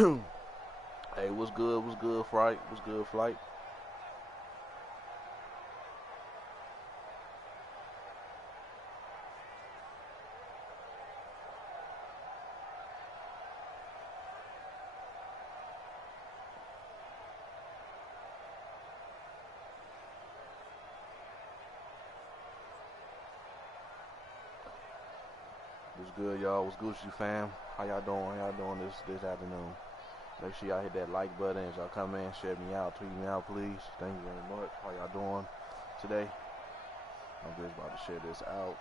Hey, what's good? What's good, Fright? What's good, Flight? What's good, y'all? What's Gucci, fam? How y'all doing? How y'all doing this afternoon? Make sure y'all hit that like button as y'all come in, share me out, tweet me out, please. Thank you very much. How y'all doing today? I'm just about to share this out.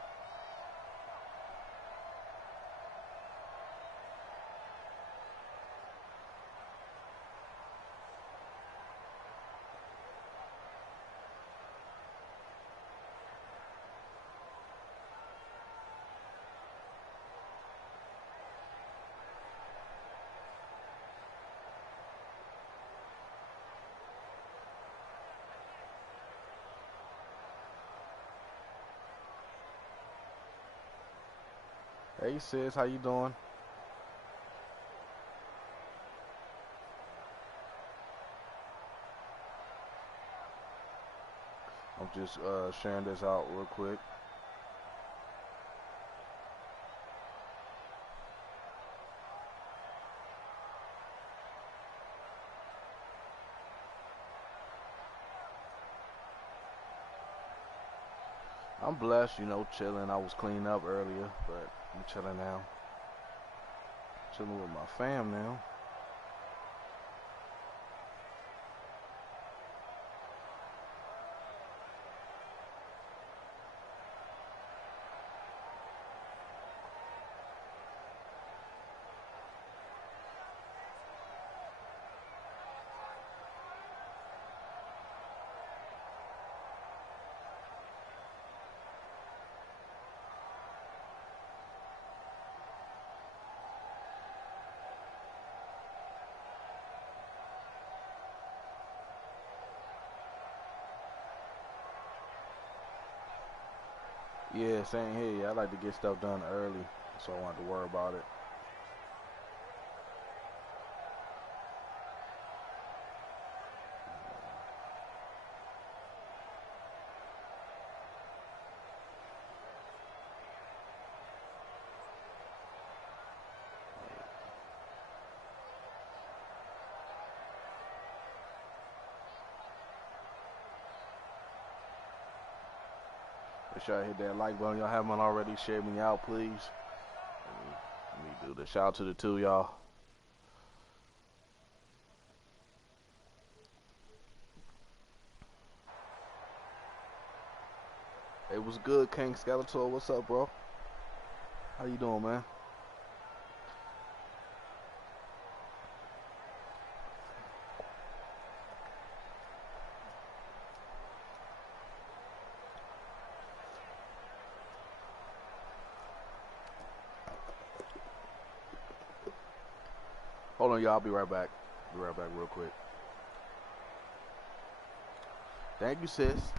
Hey, sis, how you doing? I'm just sharing this out real quick. I'm blessed, you know, chilling. I was cleaning up earlier, but I'm chilling now. Chilling with my fam now. Yeah, same here. I like to get stuff done early, so I don't have to worry about it. Make sure I hit that like button. Y'all haven't already. Share me out, please. Let me do this. Shout out to the two y'all. Hey, what's good, King Skeletor? What's up, bro? How you doing, man? Hold on, y'all. I'll be right back. Be right back real quick. Thank you, sis.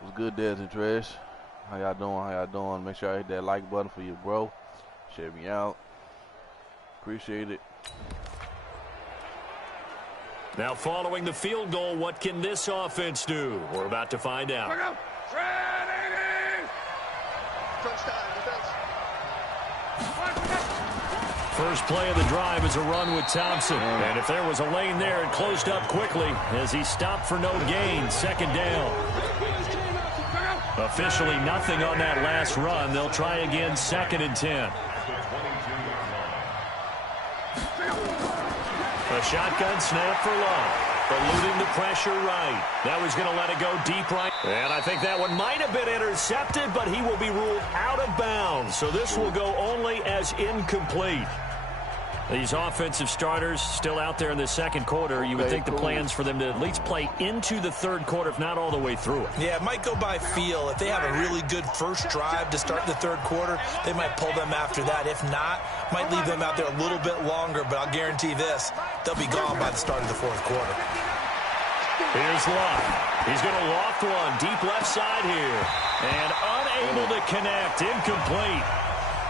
What's good, Des and Trash? How y'all doing? How y'all doing? Make sure I hit that like button for you, bro. Share me out. Appreciate it. Now following the field goal, what can this offense do? We're about to find out. First play of the drive is a run with Thompson. And if there was a lane there, it closed up quickly as he stopped for no gain. Second down. Officially nothing on that last run. They'll try again, 2nd and 10. A shotgun snap for Love. Eluding the pressure right. Now he's going to let it go deep right. And I think that one might have been intercepted, but he will be ruled out of bounds. So this will go only as incomplete. These offensive starters still out there in the second quarter. You would think the plans for them to at least play into the third quarter, if not all the way through it. Yeah, it might go by feel. If they have a really good first drive to start the third quarter, they might pull them after that. If not, might leave them out there a little bit longer, but I'll guarantee this, they'll be gone by the start of the fourth quarter. Here's Love. He's going to loft one deep left side here. And unable to connect. Incomplete.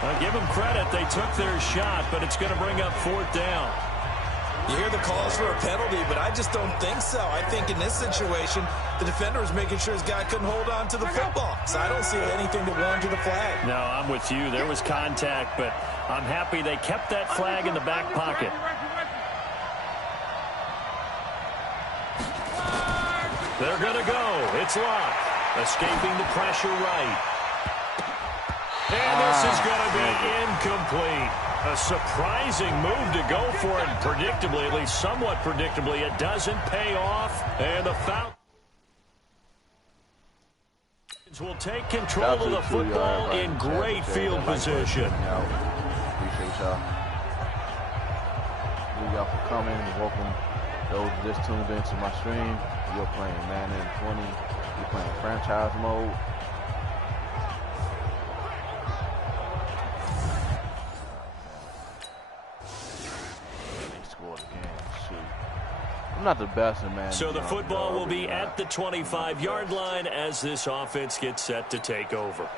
I'll give them credit. They took their shot, but it's going to bring up 4th down. You hear the calls for a penalty, but I just don't think so. I think in this situation, the defender was making sure his guy couldn't hold on to the football. So I don't see anything to warrant the flag. No, I'm with you. There was contact, but I'm happy they kept that flag in the back pocket. They're going to go. It's Locke. Escaping the pressure right. And this is going to be incomplete. A surprising move to go for it. Predictably, at least somewhat predictably, it doesn't pay off. And the foul will take control of the football in great field position. Appreciate y'all. Thank y'all for coming. Welcome those just tuned into my stream. You're playing Madden20. You're playing franchise mode. I'm not the best in Madden. So the football will be at the 25-yard line as this offense gets set to take over.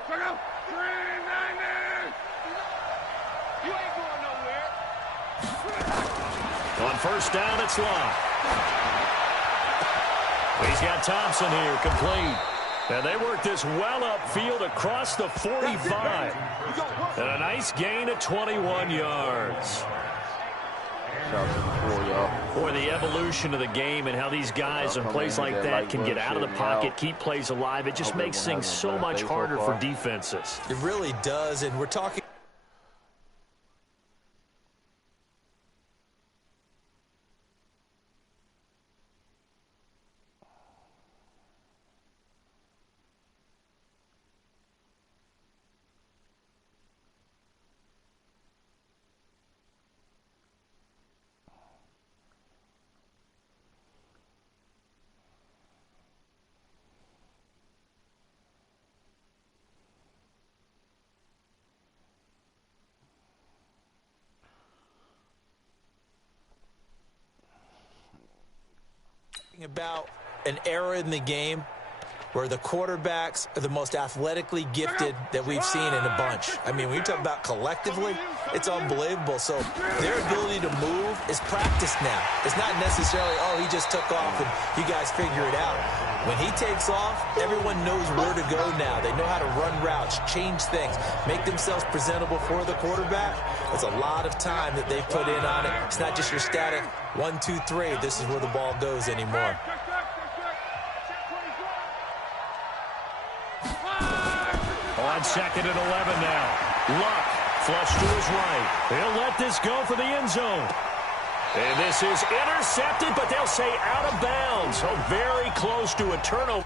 On first down, it's Locke. He's got Thompson here, complete. And they work this well upfield across the 45. And a nice gain of 21 yards. Boy, the evolution of the game and how these guys on plays like that can get out of the pocket, keep plays alive, it just makes things so much harder for defenses. It really does, and we're talking. About an era in the game where the quarterbacks are the most athletically gifted that we've seen in a bunch. I mean, when you talk about collectively, it's unbelievable. So their ability to move is practiced now. It's not necessarily, oh, he just took off and you guys figure it out. When he takes off, everyone knows where to go now. They know how to run routes, change things, make themselves presentable for the quarterback. That's a lot of time that they put in on it. It's not just your static 1, 2, 3. This is where the ball goes anymore. On 2nd and 11 now. Luck flush to his right. He'll let this go for the end zone. And this is intercepted, but they'll say out of bounds. So very close to a turnover.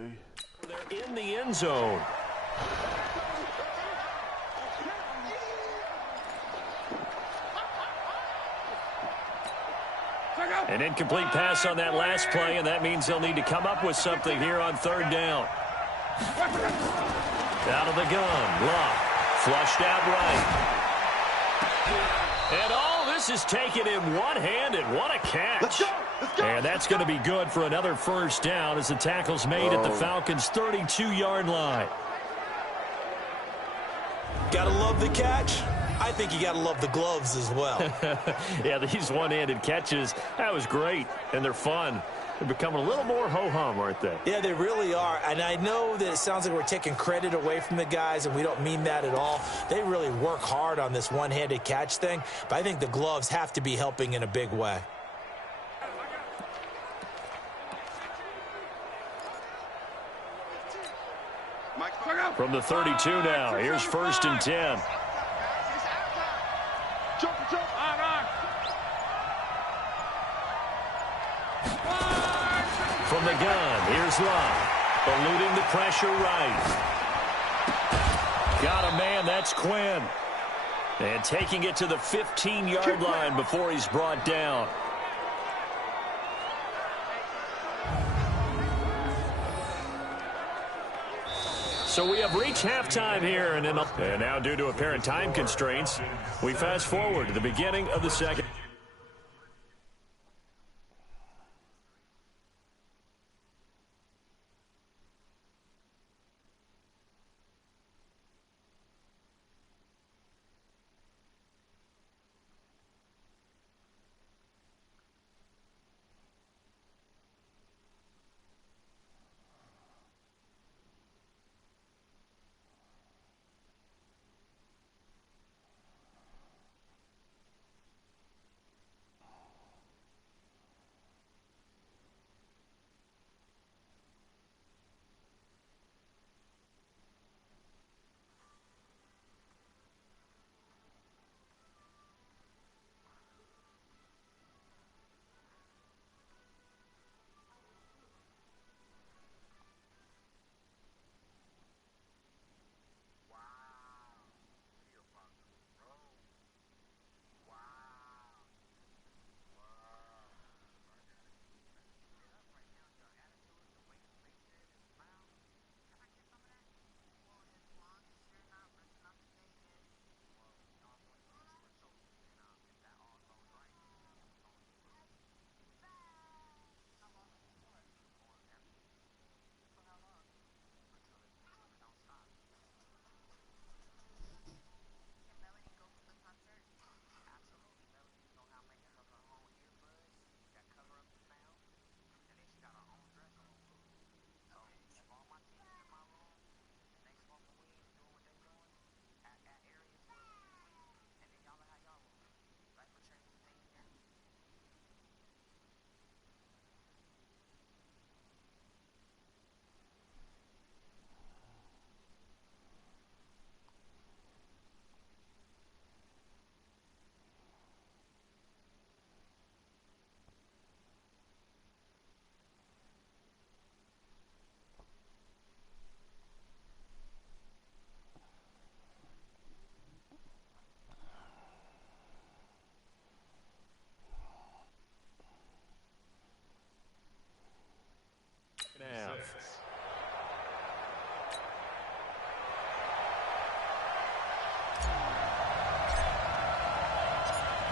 Okay. They're in the end zone. An incomplete pass on that last play, and that means they'll need to come up with something here on third down. Out of the gun, Luck, flushed out right. And all this is taken in one hand, and what a catch. Let's go. And that's going to be good for another first down as the tackle's made at the Falcons' 32-yard line. Gotta love the catch. I think you got to love the gloves as well. Yeah, these one-handed catches, that was great, and they're fun. They're becoming a little more ho-hum, aren't they? Yeah, they really are. And I know that it sounds like we're taking credit away from the guys, and we don't mean that at all. They really work hard on this one-handed catch thing, but I think the gloves have to be helping in a big way. From the 32 now, here's 1st and 10. From the gun, here's Love. Eluding the pressure right. Got a man, that's Quinn. And taking it to the 15-yard line before he's brought down. So we have reached halftime here. And now due to apparent time constraints, we fast forward to the beginning of the second.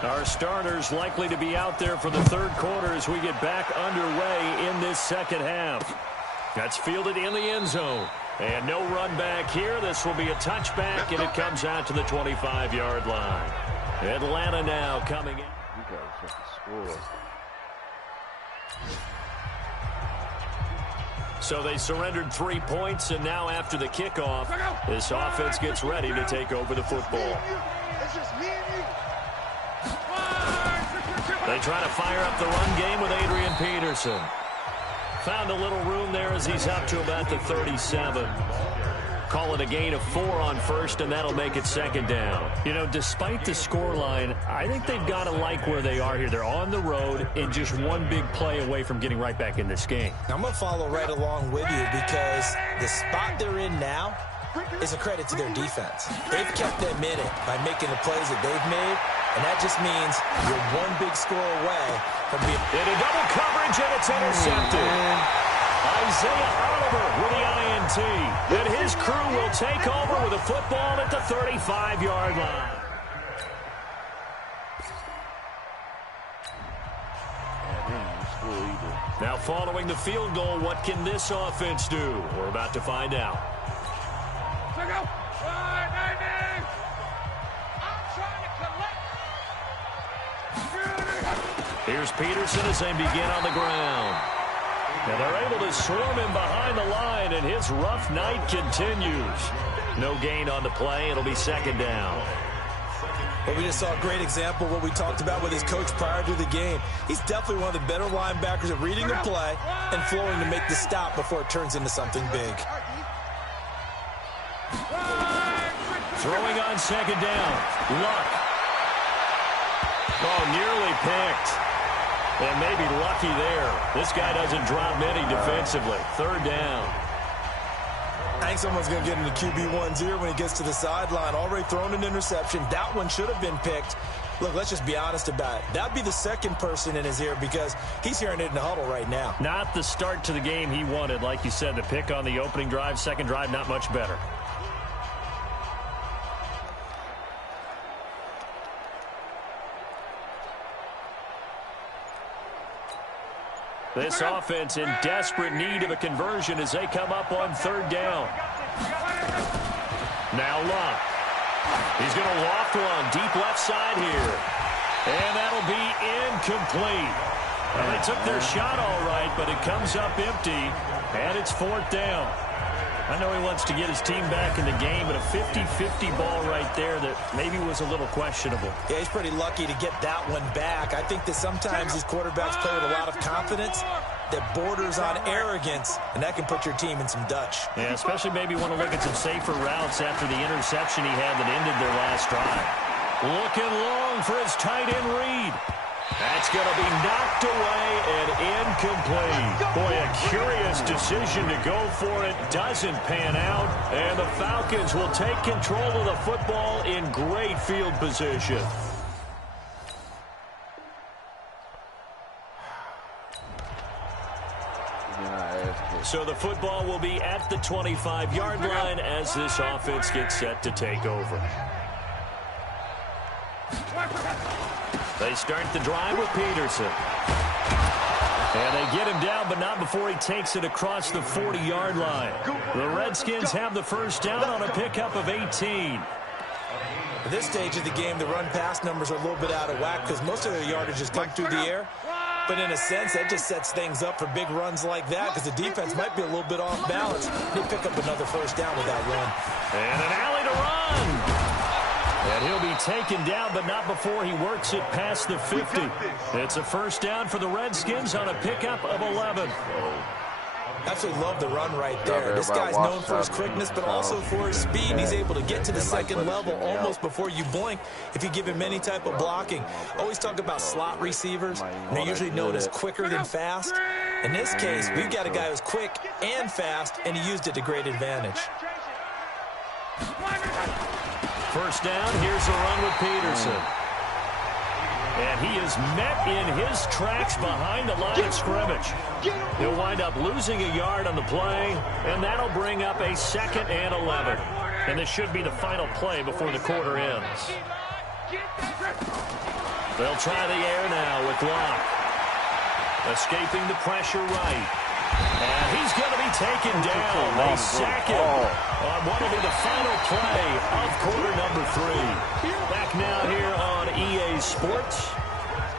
Our starters likely to be out there for the third quarter as we get back underway in this second half. That's fielded in the end zone. And no run back here. This will be a touchback, and it comes out to the 25-yard line. Atlanta now coming in. You guys score. So they surrendered 3 points, and now after the kickoff, this offense gets ready to take over the football. They try to fire up the run game with Adrian Peterson. Found a little room there as he's up to about the 37. Call it a gain of 4 on first, and that'll make it second down. You know, despite the scoreline, I think they've got to like where they are here. They're on the road and just one big play away from getting right back in this game. I'm going to follow right along with you because the spot they're in now is a credit to their defense. They've kept them in it by making the plays that they've made, and that just means you're one big score away from being... In a double coverage, and it's intercepted. Isaiah Oliver with the INT. And his crew will take over with a football at the 35-yard line. Now following the field goal, what can this offense do? We're about to find out. Here's Peterson as they begin on the ground. And they're able to swarm him behind the line, and his rough night continues. No gain on the play. It'll be second down. Well, we just saw a great example of what we talked about with his coach prior to the game. He's definitely one of the better linebackers at reading a play and flowing to make the stop before it turns into something big. Throwing on second down. Luck. Oh, nearly picked. And maybe lucky there. This guy doesn't drop many defensively. Third down. I think someone's going to get into QB1's ear when he gets to the sideline. Already thrown an interception. That one should have been picked. Look, let's just be honest about it. That'd be the second person in his ear because he's hearing it in the huddle right now. Not the start to the game he wanted. Like you said, the pick on the opening drive, second drive, not much better. This offense in desperate need of a conversion as they come up on third down. Now Luck. He's going to loft one deep left side here. And that'll be incomplete. Well, they took their shot all right, but it comes up empty, and it's fourth down. I know he wants to get his team back in the game, but a 50-50 ball right there that maybe was a little questionable. Yeah, he's pretty lucky to get that one back. I think that sometimes these quarterbacks play with a lot of confidence that borders on arrogance, and that can put your team in some Dutch. Yeah, especially maybe want to look at some safer routes after the interception he had that ended their last drive. Looking long for his tight end read. That's going to be knocked away and incomplete. Boy, a curious decision to go for it. Doesn't pan out. And the Falcons will take control of the football in great field position. So the football will be at the 25-yard line as this offense gets set to take over. They start the drive with Peterson. And they get him down, but not before he takes it across the 40-yard line. The Redskins have the first down on a pickup of 18. At this stage of the game, the run-pass numbers are a little bit out of whack because most of their yardage has come through the air. But in a sense, that just sets things up for big runs like that because the defense might be a little bit off balance. They pick up another first down with that run. And an alley to run. And he'll be taken down, but not before he works it past the 50. It's a first down for the Redskins on a pickup of 11. Absolutely love the run right there. This guy's known for his quickness, but also for his speed. He's able to get to the second level almost before you blink if you give him any type of blocking. Always talk about slot receivers. They're usually known as quicker than fast. In this case, we've got a guy who's quick and fast, and he used it to great advantage. First down, here's a run with Peterson. And he is met in his tracks behind the line of scrimmage. He'll wind up losing a yard on the play, and that'll bring up a 2nd and 11. And this should be the final play before the quarter ends. They'll try the air now with Luck. Escaping the pressure right. And he's going to be taken down. They sack him on what will be the final play of quarter number 3. Back now here on EA Sports.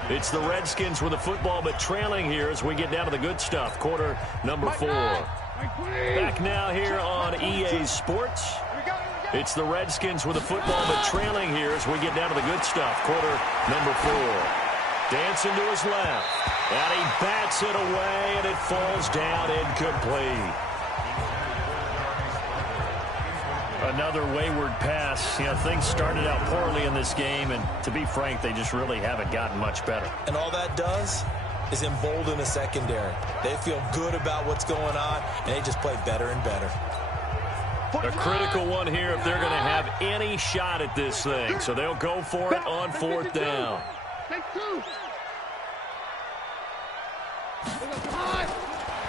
It's the Redskins with the football, but trailing here as we get down to the good stuff. Quarter number 4. Back now here on EA Sports. It's the Redskins with the football, but trailing here as we get down to the good stuff. Quarter number 4. Dancing to his left. And he bats it away, and it falls down incomplete. Another wayward pass. You know, things started out poorly in this game, and to be frank, they just really haven't gotten much better. And all that does is embolden the secondary. They feel good about what's going on, and they just play better and better. A critical one here if they're going to have any shot at this thing. So they'll go for it on 4th down.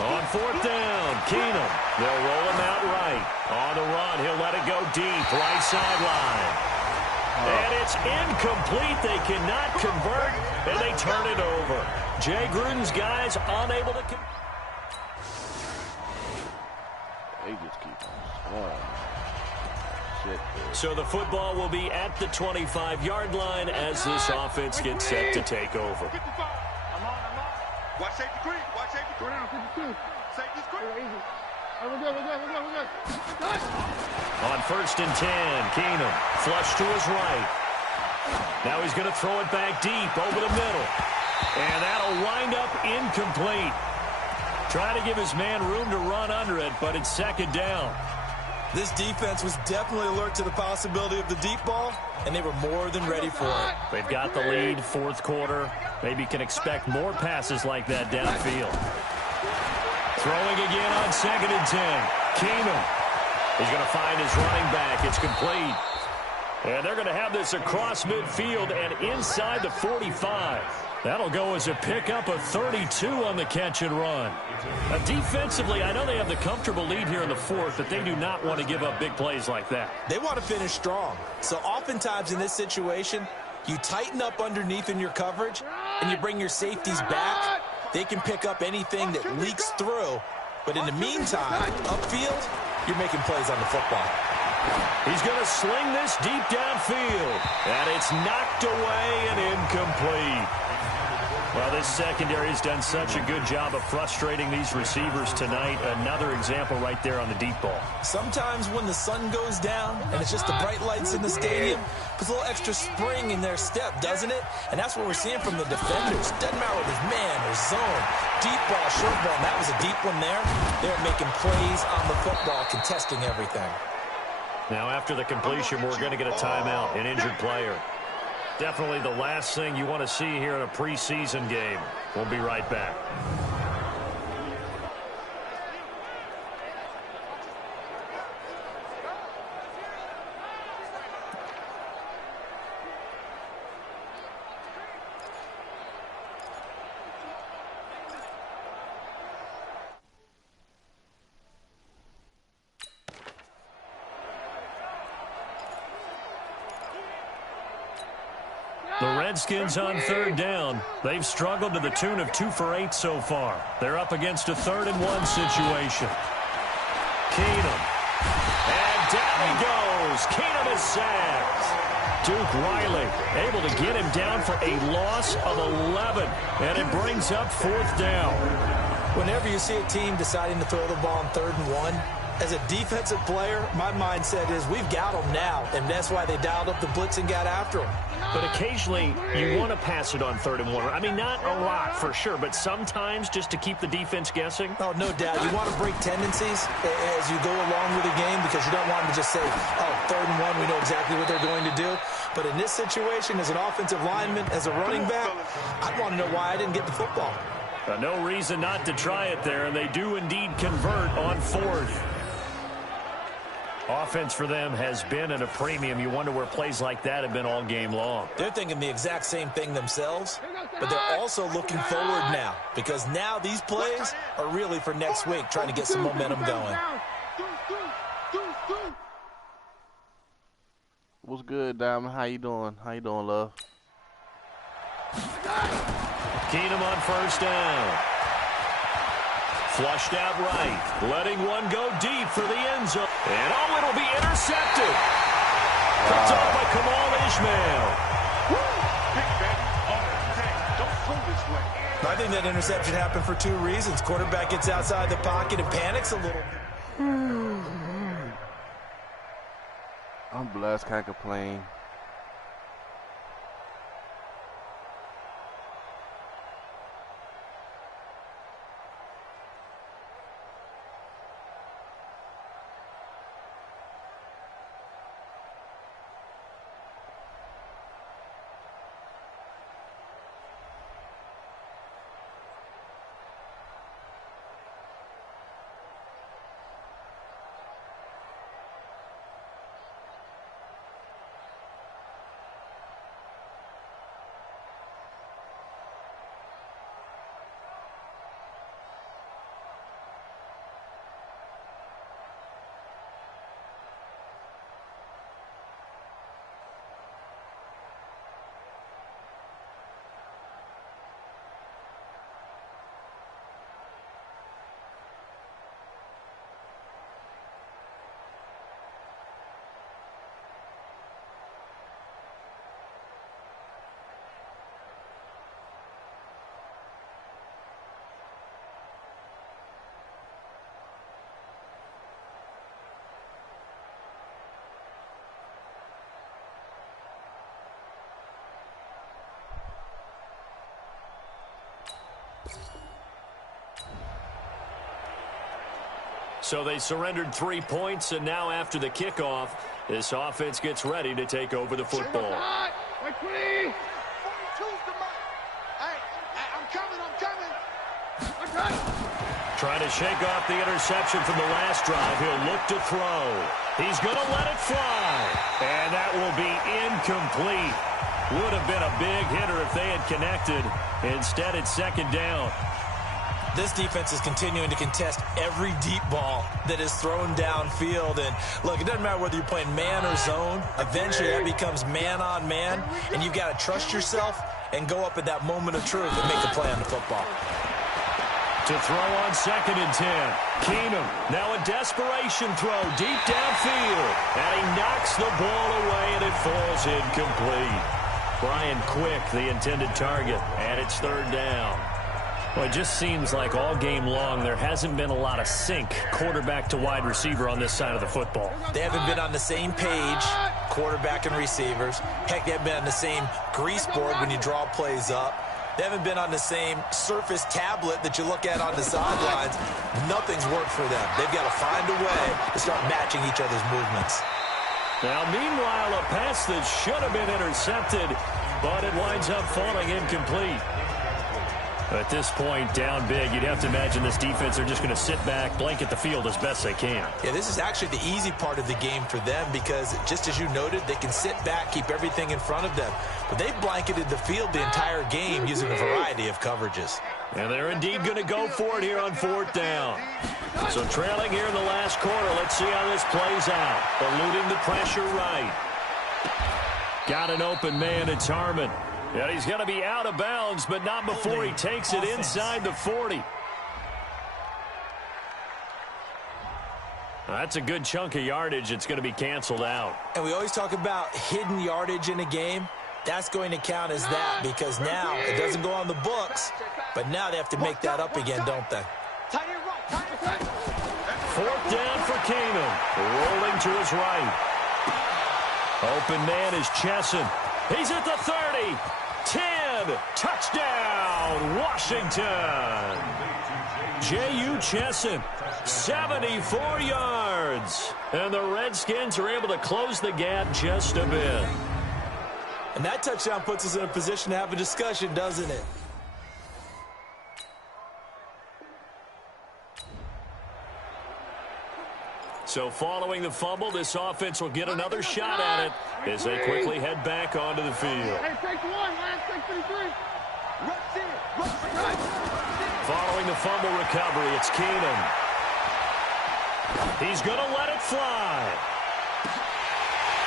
On 4th down, Keenum. They'll roll him out right. On the run, he'll let it go deep, right sideline. And it's incomplete. They cannot convert, and they turn it over. Jay Gruden's guys unable to convert. They just keep on shit. So the football will be at the 25-yard line as this offense gets set to take over. Watch safety creep. Watch safety creep. 52. Safety creep. We're good. On 1st and 10, Keenum flush to his right. Now he's going to throw it back deep over the middle. And that'll wind up incomplete. Trying to give his man room to run under it, but it's 2nd down. This defense was definitely alert to the possibility of the deep ball, and they were more than ready for it. They've got the lead, 4th quarter. Maybe can expect more passes like that downfield. Throwing again on 2nd and 10. Keenum. He's going to find his running back. It's complete. And they're going to have this across midfield and inside the 45. That'll go as a pickup of 32 on the catch and run. Defensively, I know they have the comfortable lead here in the 4th, but they do not want to give up big plays like that. They want to finish strong. So oftentimes in this situation, you tighten up underneath in your coverage, and you bring your safeties back. They can pick up anything that leaks through. But in the meantime, upfield, you're making plays on the football. He's going to sling this deep downfield. And it's knocked away and incomplete. Well, this secondary has done such a good job of frustrating these receivers tonight. Another example right there on the deep ball. Sometimes when the sun goes down and it's just the bright lights in the stadium, puts a little extra spring in their step, doesn't it? And that's what we're seeing from the defenders. Doesn't matter whether it's man or zone, deep ball, short ball. And that was a deep one there. They're making plays on the football, contesting everything. Now, after the completion, we're going to get a timeout, an injured player. Definitely the last thing you want to see here in a preseason game. We'll be right back. The Redskins on 3rd down. They've struggled to the tune of 2 for 8 so far. They're up against a 3rd and 1 situation. Keenum. And down he goes. Keenum is sacked. Duke Riley able to get him down for a loss of 11. And it brings up 4th down. Whenever you see a team deciding to throw the ball on 3rd and 1, as a defensive player, my mindset is we've got them now, and that's why they dialed up the blitz and got after them. But occasionally, you want to pass it on 3rd and 1. I mean, not a lot for sure, but sometimes just to keep the defense guessing. Oh, no doubt. You want to break tendencies as you go along with the game because you don't want them to just say, oh, 3rd and 1, we know exactly what they're going to do. But in this situation, as an offensive lineman, as a running back, I'd want to know why I didn't get the football. No reason not to try it there, and they do indeed convert on 4th. Offense for them has been at a premium. You wonder where plays like that have been all game long. They're thinking the exact same thing themselves, but they're also looking forward now because now these plays are really for next week, trying to get some momentum going. What's good, Diamond? How you doing? How you doing, love? Keenum on 1st down. Flushed out right, letting one go deep for the end zone. And oh, it'll be intercepted. Picked off by Kamal Ishmael. I think that interception happened for 2 reasons. Quarterback gets outside the pocket and panics a little. I'm blessed, can't complain. So they surrendered 3 points, and now after the kickoff, this offense gets ready to take over the football. Trying to shake off the interception from the last drive. He'll look to throw. He's going to let it fly. And that will be incomplete. Would have been a big hitter if they had connected. Instead, it's second down. This defense is continuing to contest every deep ball that is thrown downfield. And, look, it doesn't matter whether you're playing man or zone. Eventually, that becomes man-on-man. And you've got to trust yourself and go up at that moment of truth and make a play on the football. To throw on 2nd and 10. Keenum, now a desperation throw deep downfield. And he knocks the ball away, and it falls incomplete. Brian Quick, the intended target, and it's 3rd down. Well, it just seems like all game long there hasn't been a lot of sync quarterback to wide receiver on this side of the football. They haven't been on the same page, quarterback and receivers. Heck, they haven't been on the same grease board when you draw plays up. They haven't been on the same surface tablet that you look at on the sidelines. Nothing's worked for them. They've got to find a way to start matching each other's movements. Now, meanwhile, a pass that should have been intercepted, but it winds up falling incomplete. At this point, down big, you'd have to imagine this defense are just going to sit back, blanket the field as best they can. Yeah, this is actually the easy part of the game for them because, just as you noted, they can sit back, keep everything in front of them. But they've blanketed the field the entire game using a variety of coverages. And they're indeed going to go for it here on 4th down. So trailing here in the last quarter, let's see how this plays out. Eluding the pressure right. Got an open man, it's Harmon. And he's going to be out of bounds, but not before he takes it inside the 40. That's a good chunk of yardage. It's going to be canceled out. And we always talk about hidden yardage in a game. That's going to count as that because now it doesn't go on the books, but now they have to make that up again, don't they? 4th down for Keenum. Rolling to his right. Open man is Chesson. He's at the 30. 10. Touchdown, Washington. J.U. Chesson, 74 yards. And the Redskins are able to close the gap just a bit. And that touchdown puts us in a position to have a discussion, doesn't it? So following the fumble, this offense will get another shot at it as they quickly head back onto the field. Hey, take 1, last take 33. Following the fumble recovery, it's Keenum. He's going to let it fly.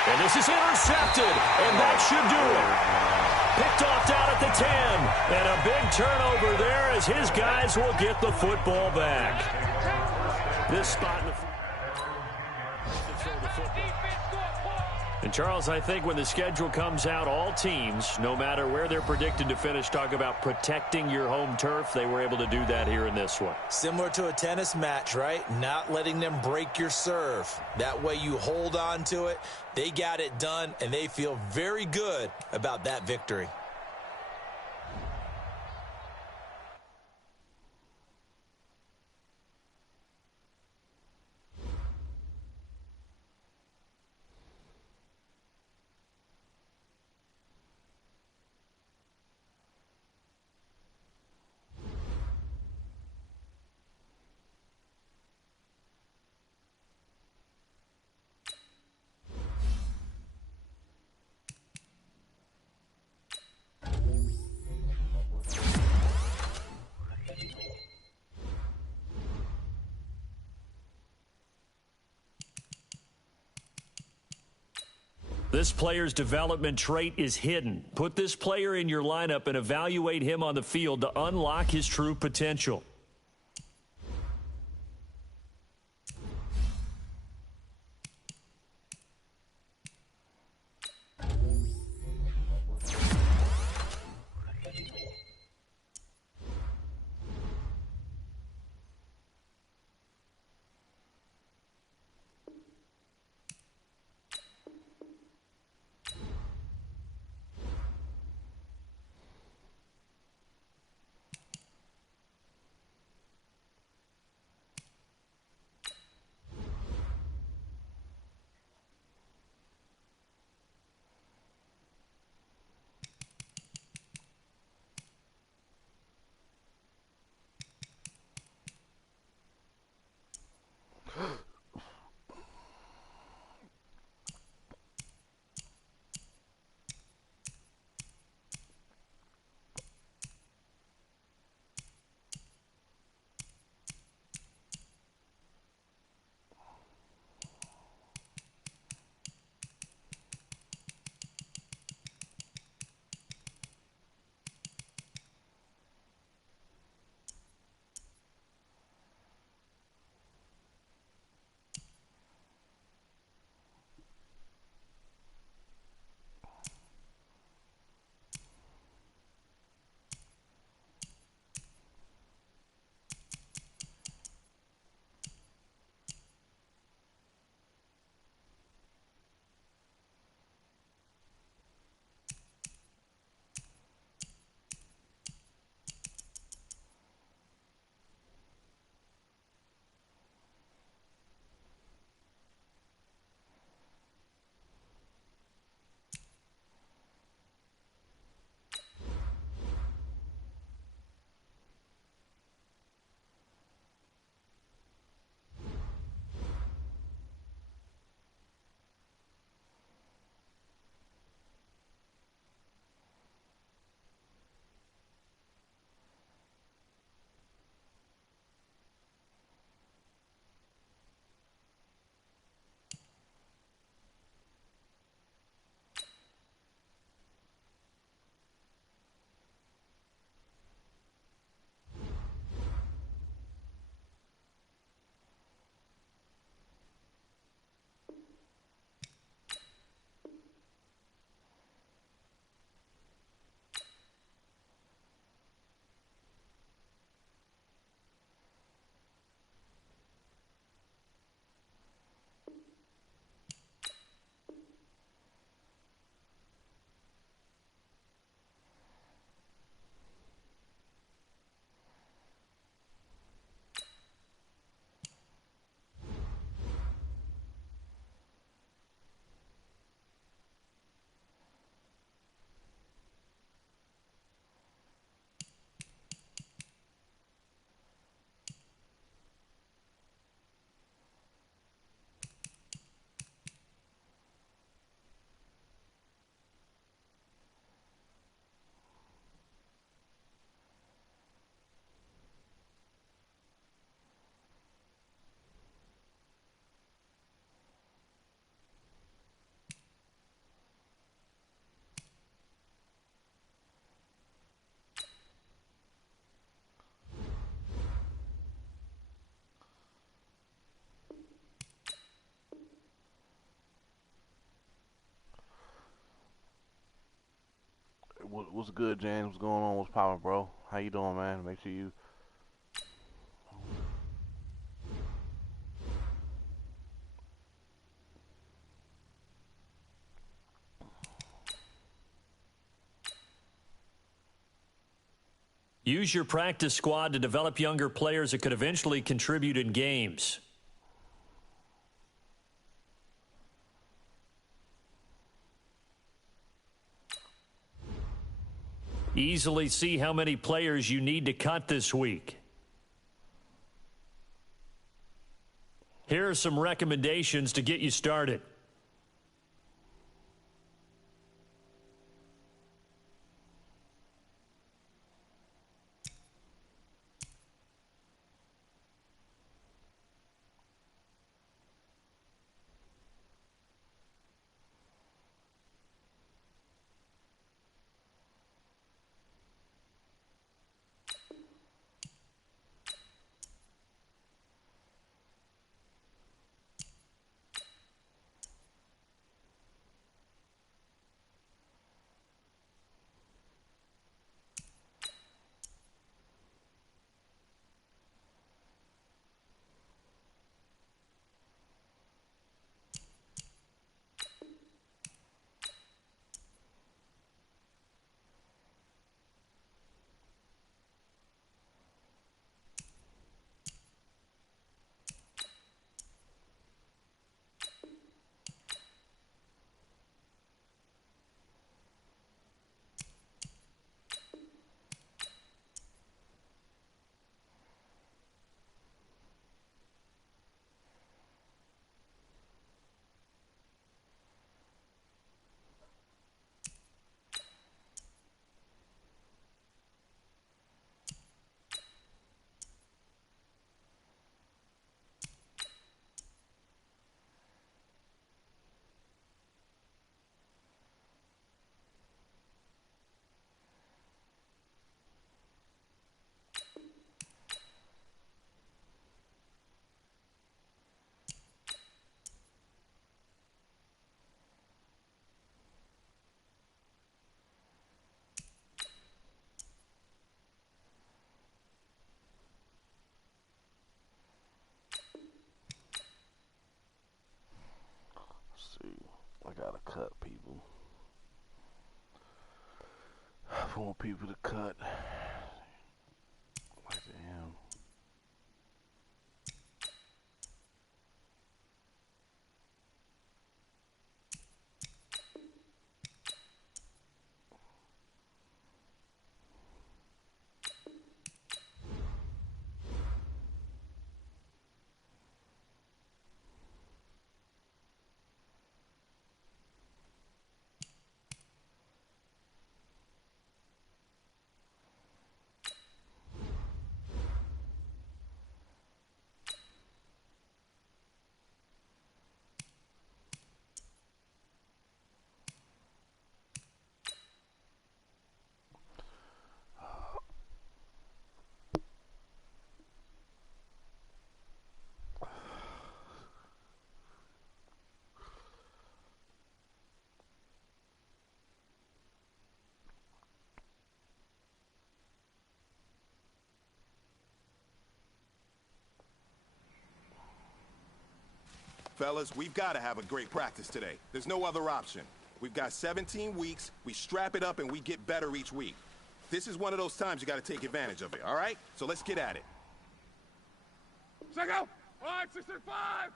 And this is intercepted, and that should do it. Picked off down at the 10, and a big turnover there as his guys will get the football back. This spot in the And, Charles, I think when the schedule comes out, all teams, no matter where they're predicted to finish, talk about protecting your home turf. They were able to do that here in this one. Similar to a tennis match, right? Not letting them break your serve. That way you hold on to it. They got it done, and they feel very good about that victory. This player's development trait is hidden. Put this player in your lineup and evaluate him on the field to unlock his true potential. What's good, James? What's going on? What's poppin', bro? How you doing, man? Make sure you. Use your practice squad to develop younger players that could eventually contribute in games. Easily see how many players you need to cut this week. Here are some recommendations to get you started. I gotta cut people. I want people to cut. Like damn. Fellas, we've got to have a great practice today. There's no other option. We've got 17 weeks, we strap it up, and we get better each week. This is one of those times you got to take advantage of it, all right? So let's get at it. Check out! 5, 6, and 5!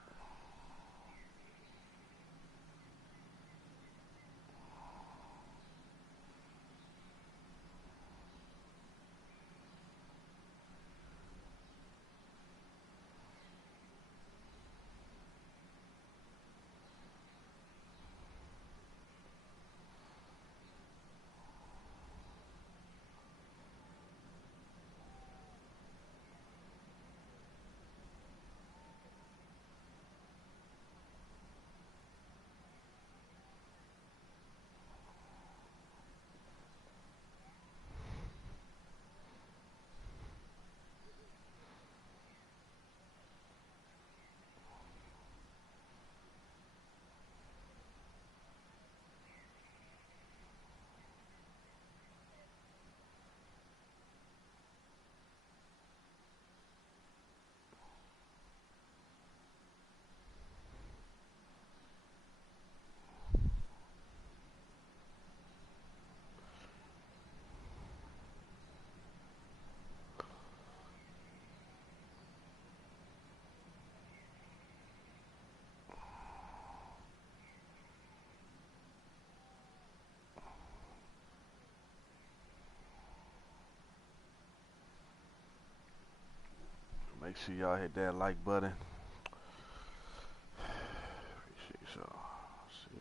sure y'all hit that like button. Appreciate y'all. See.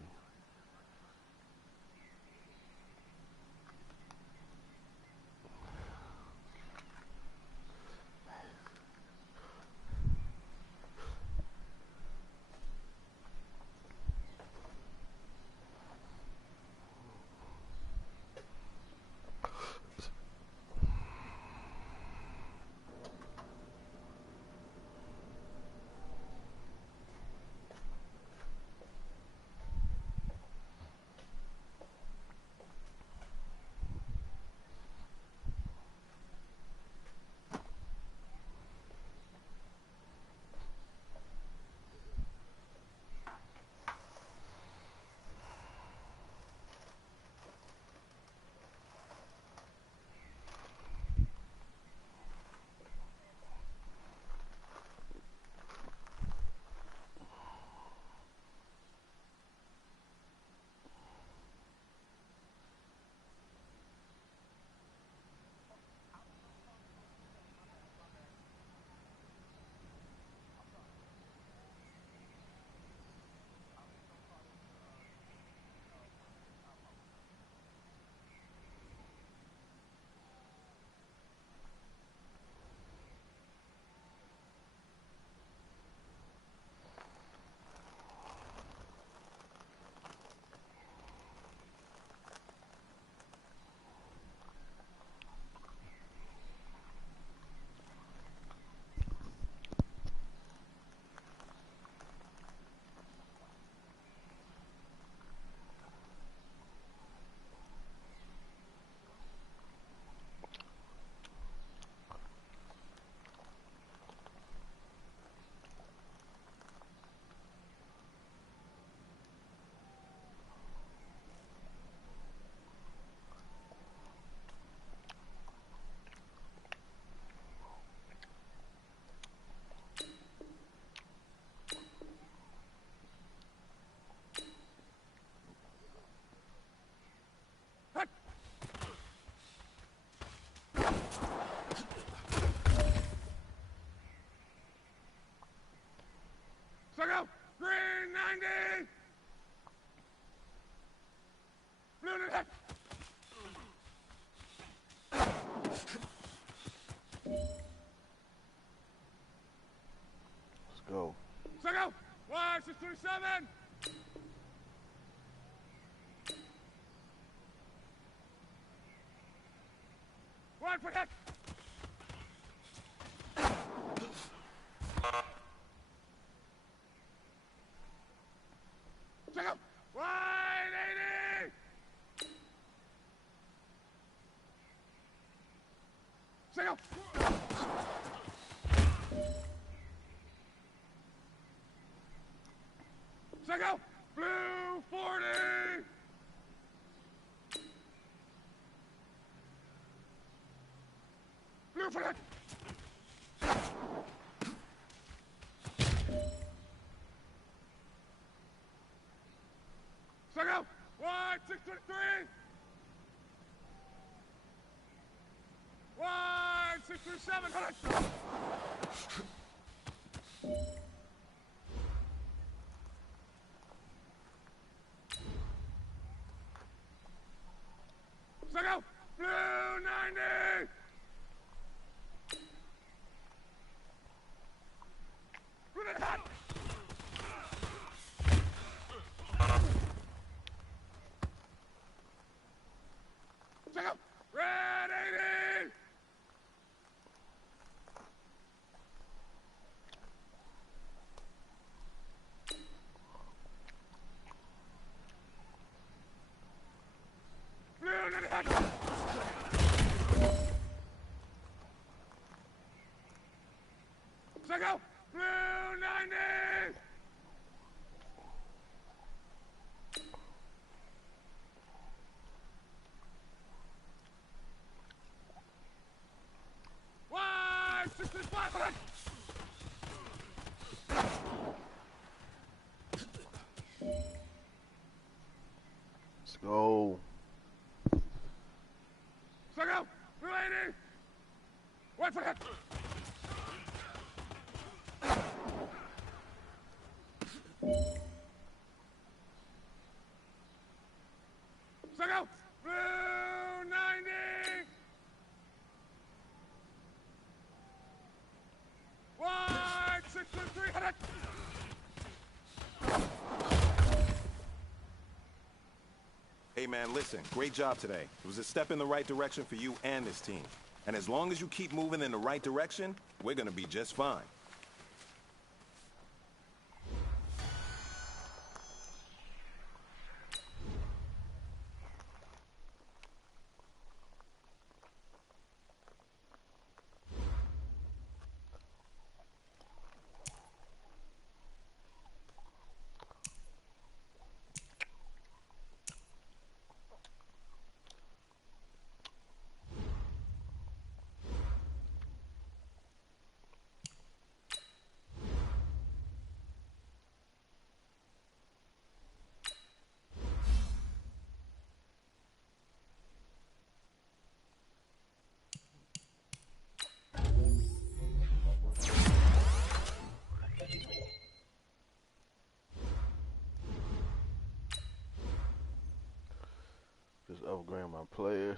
Suck out! Green 90! Blue to the head! Let's go. Suck out! 627! One for hit! Check out! 180! Check out! Check out! Blue 40! Blue for that! Check out! 1623! 1627! Hold it! Check out! Blue 90! Blue to the head! Check out! Red 80! Blue to the head! Check out! Blue 90! One 65! Let's go. Check out! Blue 80! One for hit! go. Blue 90. Wide 6-3. Hit it. Hey, man, listen. Great job today. It was a step in the right direction for you and this team. And as long as you keep moving in the right direction, we're going to be just fine. Just upgrade my players.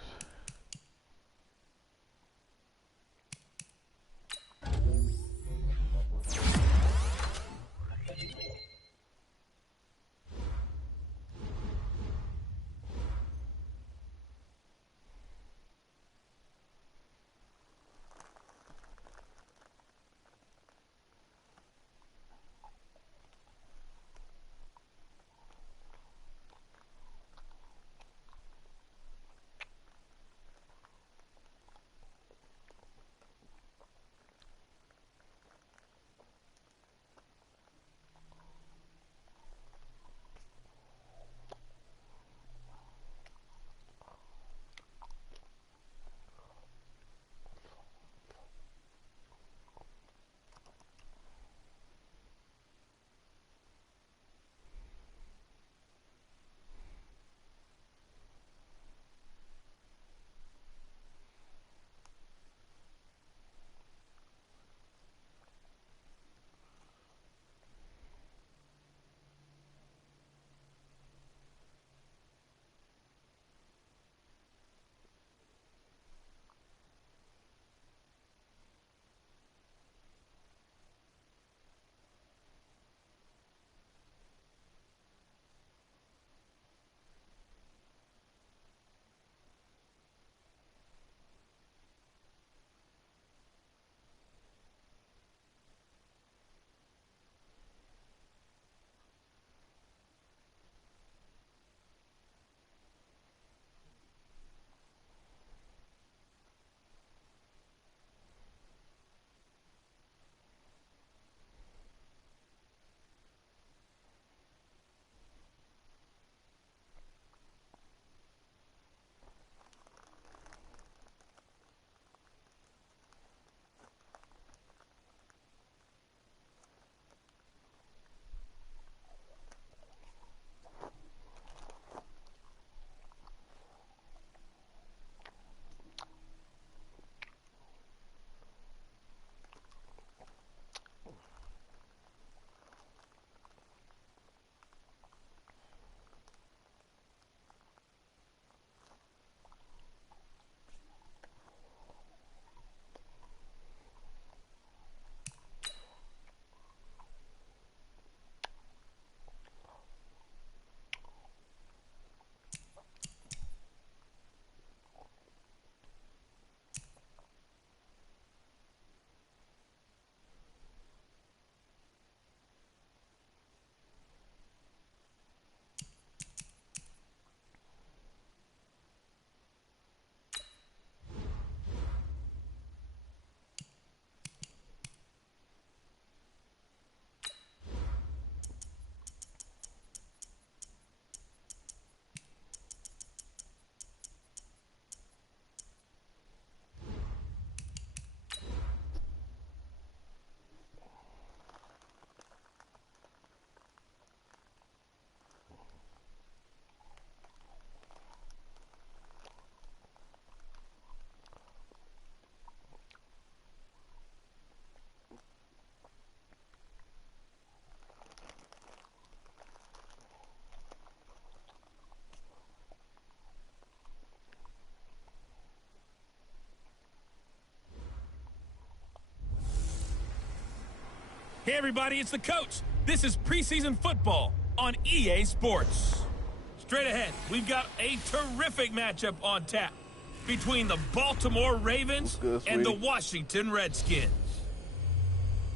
Hey, everybody, it's the coach. This is preseason football on EA Sports. Straight ahead, we've got a terrific matchup on tap between the Baltimore Ravens and the Washington Redskins.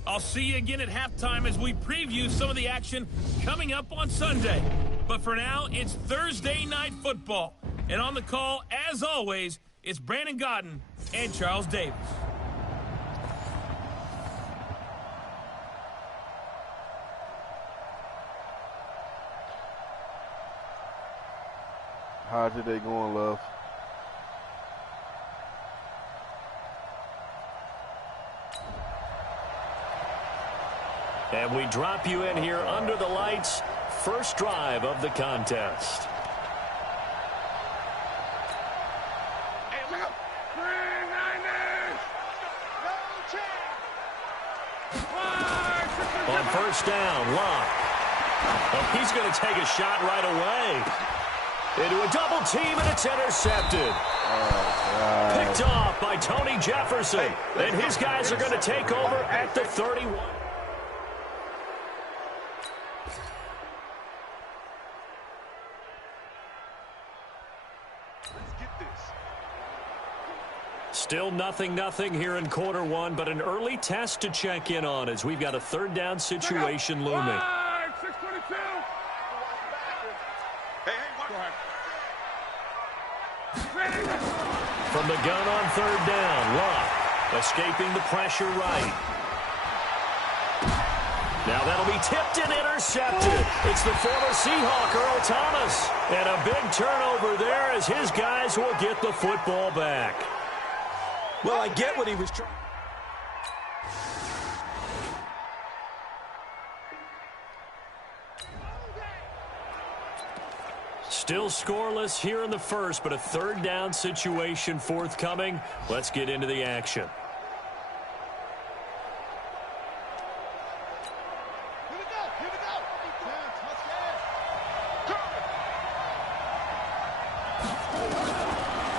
I'll see you again at halftime as we preview some of the action coming up on Sunday. But for now, it's Thursday Night Football. And on the call, as always, it's Brandon Godden and Charles Davis. How's your day going, love? And we drop you in here under the lights. First drive of the contest. On first down, Locke. Oh, he's going to take a shot right away. Into a double team, and it's intercepted. Picked off by Tony Jefferson. And his guys are going to take over at the 31. Still nothing here in quarter one, but an early test to check in on as we've got a third down situation looming. From the gun on third down, Locke escaping the pressure right. Now that'll be tipped and intercepted. It's the former Seahawk, Earl Thomas. And a big turnover there as his guys will get the football back. Well, I get what he was trying. Still scoreless here in the first, but a third down situation forthcoming. Let's get into the action.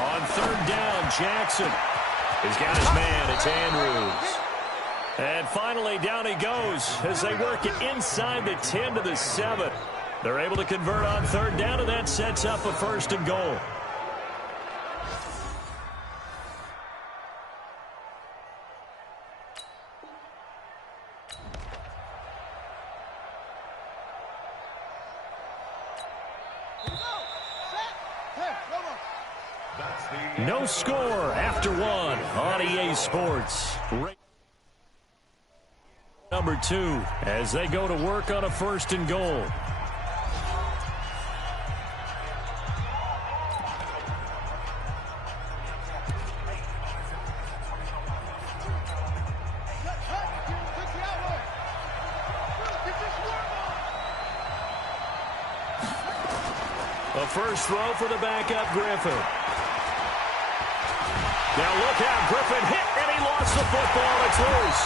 On third down, Jackson. He's got his man. It's Andrews. And finally, down he goes as they work it inside the 10 to the 7. They're able to convert on third down, and that sets up a first and goal. No score after one on EA Sports. Number 2 as they go to work on a first and goal. A first throw for the backup Griffin. Now look out, Griffin hit, and he lost the football. It's loose.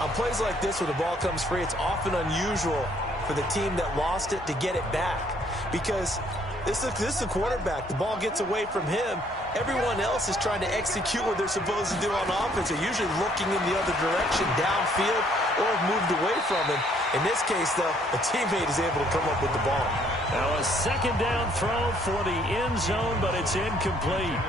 On plays like this where the ball comes free, it's often unusual for the team that lost it to get it back. Because this is a quarterback. The ball gets away from him. Everyone else is trying to execute what they're supposed to do on offense. They're usually looking in the other direction, downfield, or have moved away from him. In this case, though, a teammate is able to come up with the ball. Now a second down throw for the end zone, but it's incomplete.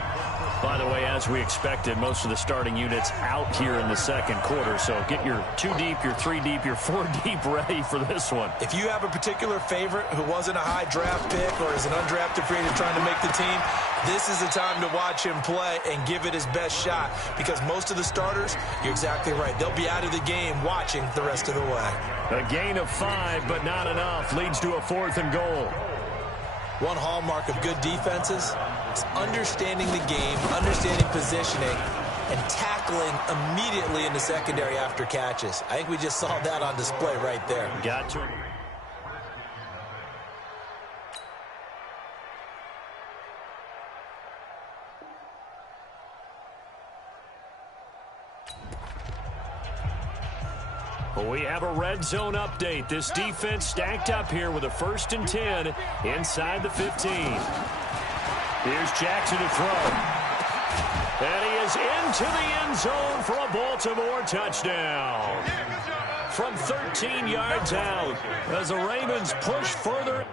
By the way, as we expected, most of the starting units out here in the second quarter. So get your 2 deep, your 3 deep, your 4 deep ready for this one. If you have a particular favorite who wasn't a high draft pick or is an undrafted free agent trying to make the team, this is the time to watch him play and give it his best shot. Because most of the starters, you're exactly right, they'll be out of the game watching the rest of the way. A gain of 5, but not enough. Leads to a 4th and goal. One hallmark of good defenses is understanding the game, understanding positioning, and tackling immediately in the secondary after catches. I think we just saw that on display right there. Got to. We have a red zone update. This defense stacked up here with a 1st and 10 inside the 15. Here's Jackson to throw. And he is into the end zone for a Baltimore touchdown. From 13 yards out as the Ravens push further.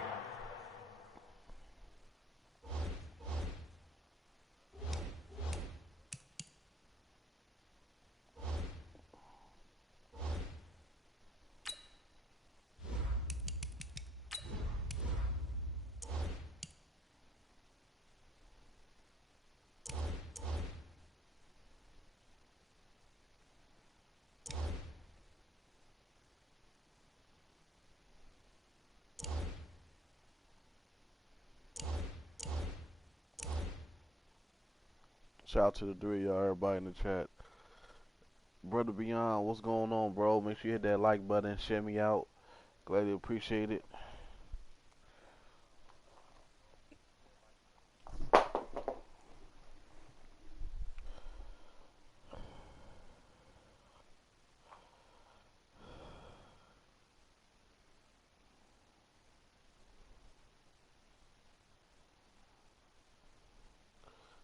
Shout out to the 3 y'all, everybody in the chat. Brother Beyond, what's going on, bro? Make sure you hit that like button, share me out. Gladly appreciate it.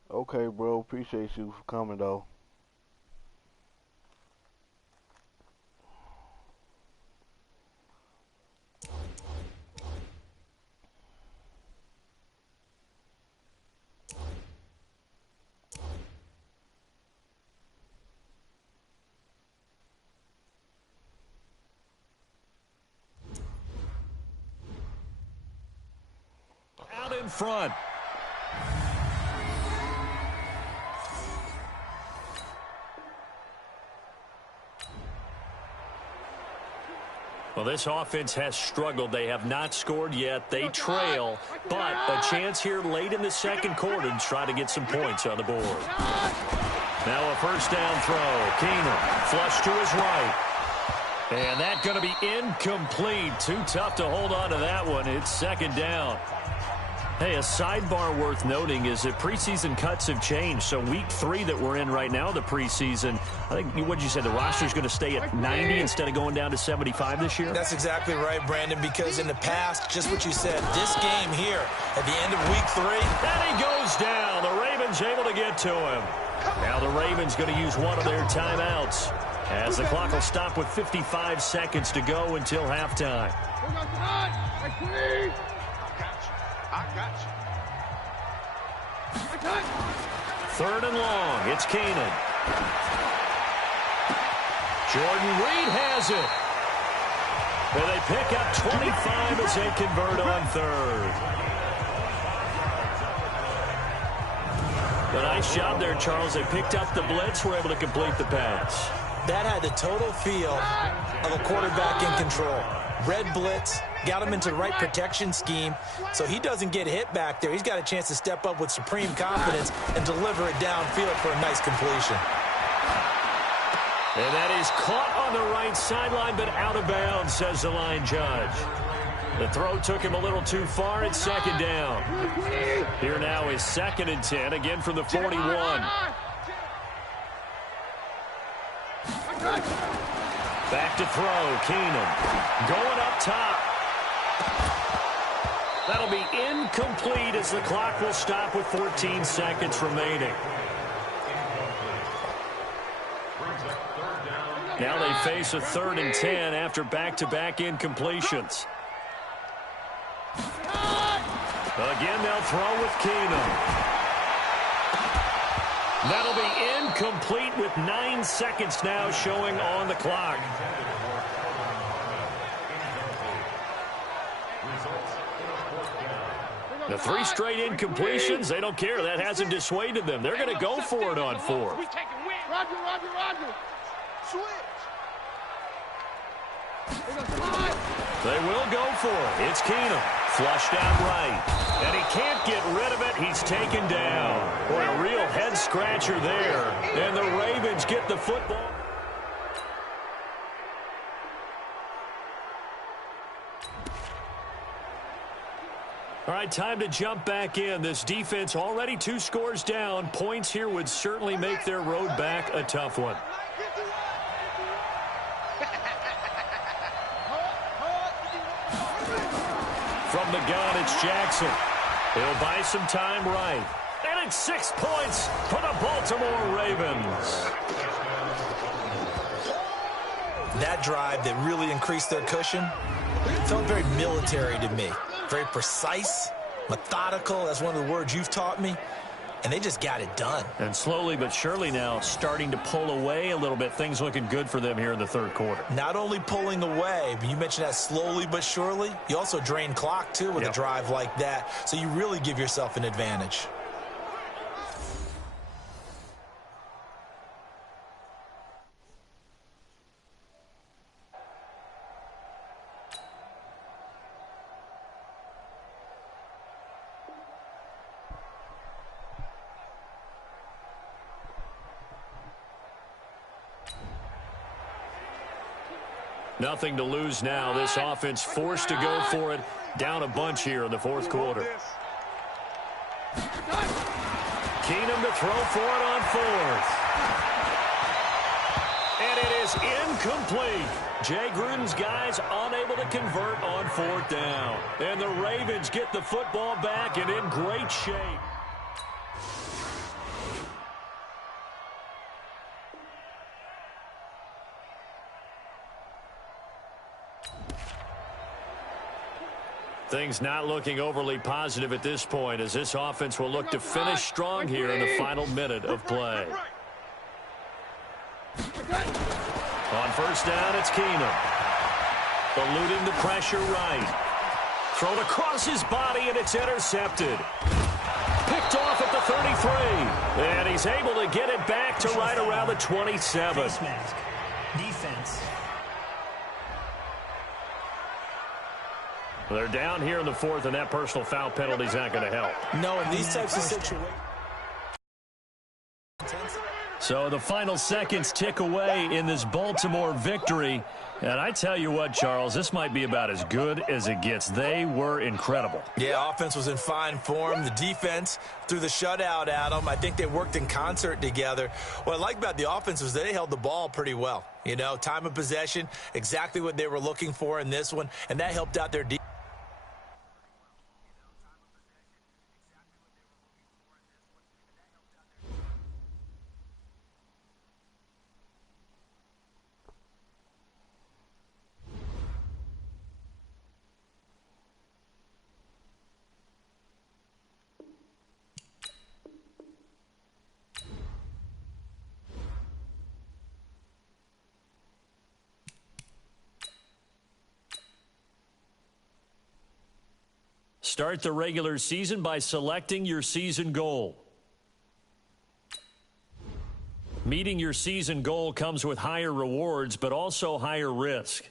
Okay, bro. Appreciate you for coming, though. Out in front. Well, this offense has struggled. They have not scored yet. They trail, but a chance here late in the second quarter to try to get some points on the board. Now a first down throw. Keenum, flush to his right. And that's going to be incomplete. Too tough to hold on to that one. It's second down. Hey, a sidebar worth noting is that preseason cuts have changed. So week 3 that we're in right now, the preseason, I think, what did you say, the roster's going to stay at 90 instead of going down to 75 this year? That's exactly right, Brandon, because in the past, just what you said, this game here at the end of week 3. And he goes down. The Ravens able to get to him. Now the Ravens going to use one of their timeouts as the clock will stop with 55 seconds to go until halftime. Third and long. It's Keenan. Jordan Reed has it. And they pick up 25 as they convert on third. A nice job there, Charles. They picked up the blitz, were able to complete the pass. That had the total feel of a quarterback in control. Red blitz, got him into the right protection scheme, so he doesn't get hit back there. He's got a chance to step up with supreme confidence and deliver it downfield for a nice completion. And that is caught on the right sideline, but out of bounds, says the line judge. The throw took him a little too far. It's second down. Here now is 2nd and 10, again from the 41. Back to throw, Keenum. Going up top. That'll be incomplete as the clock will stop with 14 seconds remaining. Now they face a 3rd and 10 after back-to-back incompletions. Again, they'll throw with Keenum. That'll be incomplete with 9 seconds now showing on the clock. The 3 straight incompletions, they don't care. That hasn't dissuaded them. They're going to go for it on 4th. Roger. Switch. They will go for it. It's Keenum. Flushed out right. And he can't get rid of it. He's taken down. Boy, a real head-scratcher there. And the Ravens get the football. All right, time to jump back in. This defense already 2 scores down. Points here would certainly make their road back a tough one. From the gun, it's Jackson. He'll buy some time right. And and 6 points for the Baltimore Ravens. That drive that really increased their cushion felt very military to me. Very precise, methodical. That's one of the words you've taught me. And they just got it done. And slowly but surely now starting to pull away a little bit. Things looking good for them here in the third quarter. Not only pulling away, but you mentioned that slowly but surely. You also drain clock, too, with a drive like that. So you really give yourself an advantage. Nothing to lose now. This offense forced to go for it. Down a bunch here in the fourth quarter. Keenum to throw for it on fourth. And it is incomplete. Jay Gruden's guys unable to convert on fourth down. And the Ravens get the football back and in great shape. Things not looking overly positive at this point as this offense will look to finish strong here in the final minute of play. On first down, it's Keenum. Eluding the pressure right. Thrown across his body, and it's intercepted. Picked off at the 33. And he's able to get it back to right around the 27. Face mask. Defense. They're down here in the fourth, and that personal foul penalty is not going to help. No, in these types of situations. So the final seconds tick away in this Baltimore victory. And I tell you what, Charles, this might be about as good as it gets. They were incredible. Yeah, offense was in fine form. The defense threw the shutout at them. I think they worked in concert together. What I like about the offense was they held the ball pretty well. You know, time of possession, exactly what they were looking for in this one, and that helped out their defense. Start the regular season by selecting your season goal. Meeting your season goal comes with higher rewards, but also higher risk.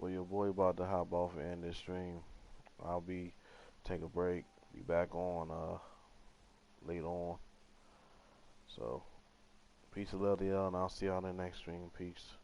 Well, your boy about to hop off and end this stream. I'll take a break, be back on later on. So, peace and love to y'all, and I'll see y'all in the next stream. Peace.